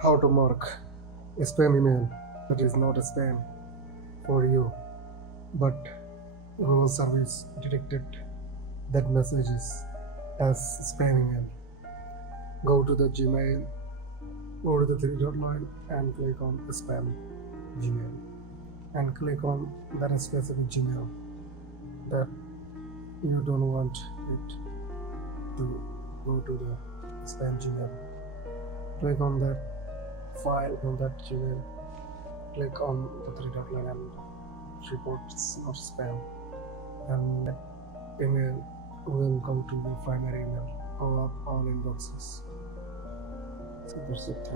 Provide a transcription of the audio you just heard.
How to mark a spam email that is not a spam for you, but Google service detected that messages as spam email. Go to the Gmail, go to the three dot line and click on spam Gmail and click on that specific Gmail that you don't want it to go to the spam Gmail. Click on that file on that Gmail. Click on the three dot line and report it's not spam, and that email will come to your primary email or all inboxes. So that's it.